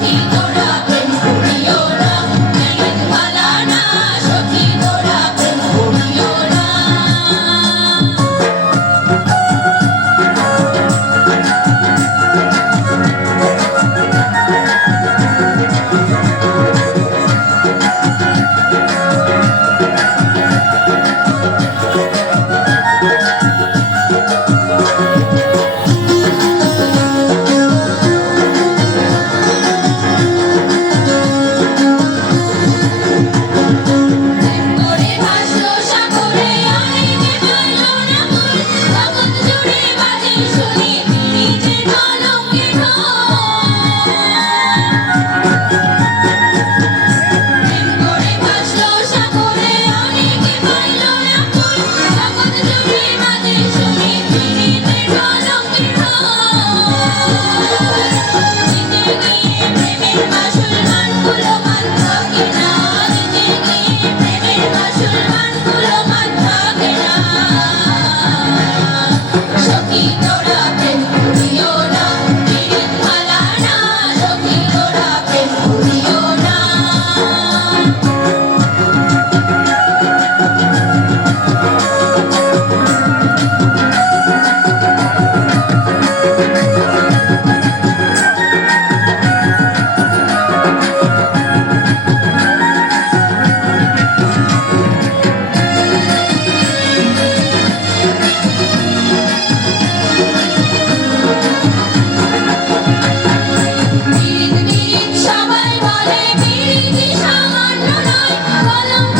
Thank you. সামান্য নয় কলম